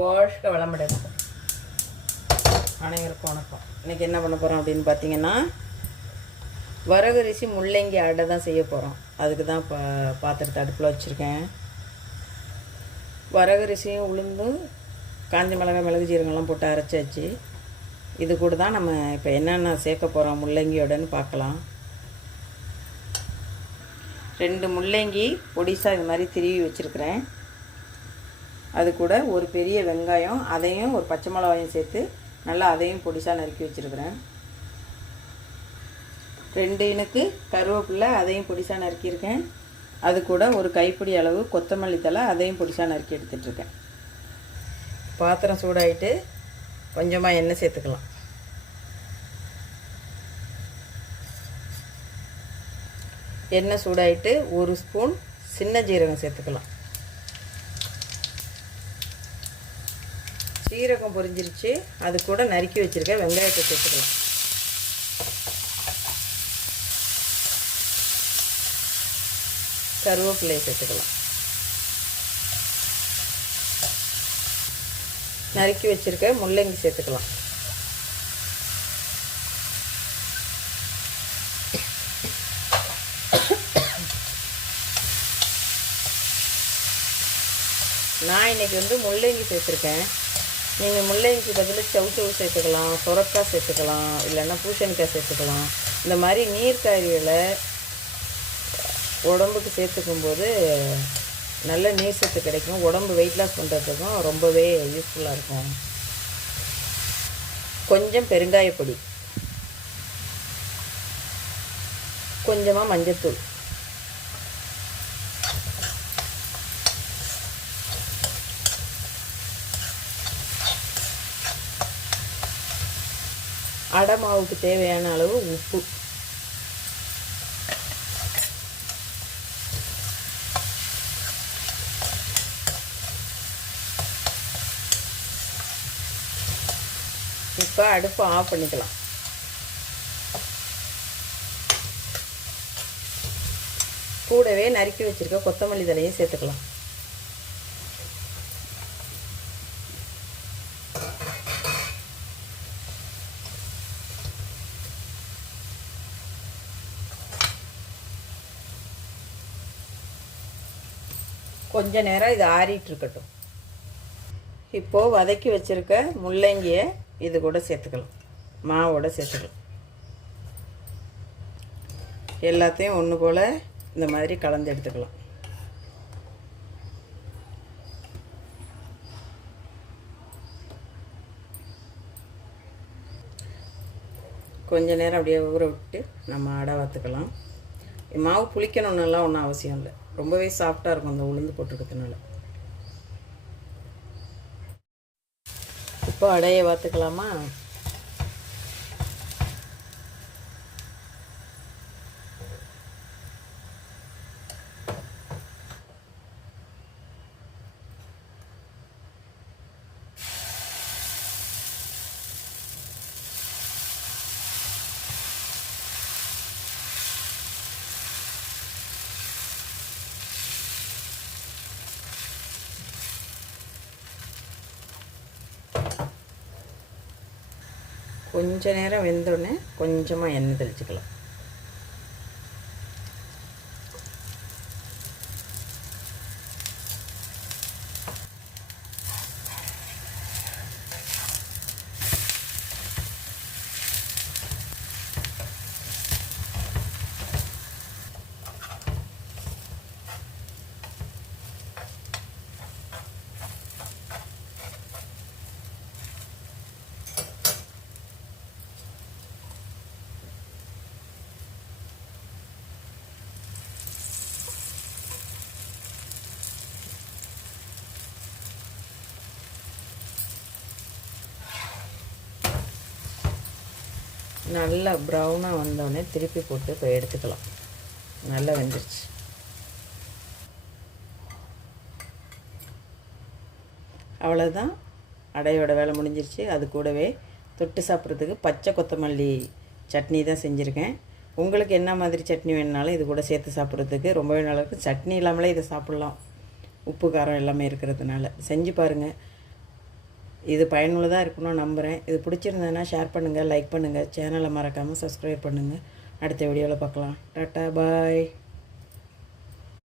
வாழ்க வளமுடன். அனைவருக்கும் வணக்கம். இன்றைக்கி என்ன பண்ண போகிறோம் அப்படின்னு பார்த்தீங்கன்னா, வரகரிசி முள்ளங்கி அடை தான் செய்ய போகிறோம். அதுக்கு தான் இப்போ பாத்திரத்தை அடுப்பில் வச்சுருக்கேன். வரகரிசியும் உளுந்தும் காஞ்ச மிளகாய், மிளகு ஜீரகம்லாம் போட்டு அரைச்சாச்சு. இது கூட தான் நம்ம இப்போ என்னென்ன சேர்க்க போகிறோம் முள்ளங்கியோடன்னு பார்க்கலாம். 2 முள்ளங்கி பொடிசாக இது மாதிரி திருவி வச்சுருக்கிறேன். அது கூட ஒரு பெரிய வெங்காயம், அதையும் ஒரு பச்சை மிளகாயும் சேர்த்து நல்லா அதையும் பொடிசாக நறுக்கி வச்சுருக்கிறேன். 2 இனுக்கு கருவேப்பிலை, அதையும் பொடிசாக நறுக்கியிருக்கேன். அது கூட ஒரு கைப்பிடி அளவு கொத்தமல்லி தழை, அதையும் பொடிசாக நறுக்கி எடுத்துகிட்ருக்கேன். பாத்திரம் சூடாகிட்டு கொஞ்சமாக எண்ணெய் சேர்த்துக்கலாம். எண்ணெய் சூடாகிட்டு 1 ஸ்பூன் சின்ன ஜீரகம் சேர்த்துக்கலாம். சீரகம் பொரிஞ்சிருச்சு. அது கூட நறுக்கி வச்சுருக்க வெங்காயத்தை சேர்த்துக்கலாம். கருவேப்பிலையை சேர்த்துக்கலாம். நறுக்கி வச்சுருக்க முள்ளங்கி சேர்த்துக்கலாம். நான் இன்றைக்கி முள்ளங்கி சேர்த்துருக்கேன். நீங்கள் முள்ளங்கிக்கு பதில் சவுச்சவு சேர்த்துக்கலாம், சுரக்காய் சேர்த்துக்கலாம், இல்லைன்னா பூசணிக்காய் சேர்த்துக்கலாம். இந்த மாதிரி நீர்க்காய்களை உடம்புக்கு சேர்த்துக்கும்போது நல்ல நீர் சத்து கிடைக்கும். உடம்பு வெயிட் லாஸ் பண்ணுறதுக்கும் ரொம்பவே யூஸ்ஃபுல்லாக இருக்கும். கொஞ்சம் பெருங்காயப்பொடி, கொஞ்சமாக மஞ்சத்தூள், அடை மாவுக்கு தேவையான அளவு உப்பு, இப்போ அடுப்பை ஆஃப் பண்ணிக்கலாம். கூடவே நறுக்கி வச்சுருக்க கொத்தமல்லி தழையும் சேர்த்துக்கலாம். கொஞ்ச நேரம் இது ஆறிட்டு இருக்கட்டும். இப்போது வதக்கி வச்சுருக்க முள்ளங்கியை இது கூட சேர்த்துக்கலாம், மாவோட சேர்த்துக்கலாம். எல்லாத்தையும் ஒன்று போல் இந்த மாதிரி கலந்து எடுத்துக்கலாம். கொஞ்ச நேரம் அப்படியே ஊற விட்டு நம்ம அடை வாத்துக்கலாம். மாவு புளிக்கணுன்னெல்லாம் ஒன்றும் அவசியம் இல்லை. ரொம்பவே சாஃப்டாக இருக்கும் அந்த உளுந்து போட்டுருக்கிறதுனால. இப்போ அடையை வாத்துக்கலாமா? கொஞ்ச நேரம் வெந்தோடனே கொஞ்சமாக எண்ணெய் தெளிச்சுக்கலாம். நல்லா ப்ரௌனாக வந்தோடனே திருப்பி போட்டு இப்போ எடுத்துக்கலாம். நல்லா வெந்துருச்சு. அவ்வளோதான், அடையோட வேலை முடிஞ்சிருச்சு. அது கூடவே தொட்டு சாப்பிட்றதுக்கு பச்சை கொத்தமல்லி சட்னி தான் செஞ்சுருக்கேன். உங்களுக்கு என்ன மாதிரி சட்னி வேணுனாலும் இது கூட சேர்த்து சாப்பிட்றதுக்கு ரொம்பவே நல்லாயிருக்கும். சட்னி இல்லாமலே இதை சாப்பிட்லாம். உப்பு காரம் எல்லாமே இருக்கிறதுனால செஞ்சு பாருங்கள். இது பயனுள்ளதாக இருக்கணும்னு நம்புகிறேன். இது பிடிச்சிருந்ததுன்னா ஷேர் பண்ணுங்கள், லைக் பண்ணுங்கள், சேனலை மறக்காமல் சப்ஸ்கிரைப் பண்ணுங்கள். அடுத்த வீடியோவில் பார்க்கலாம். டாட்டா பாய்.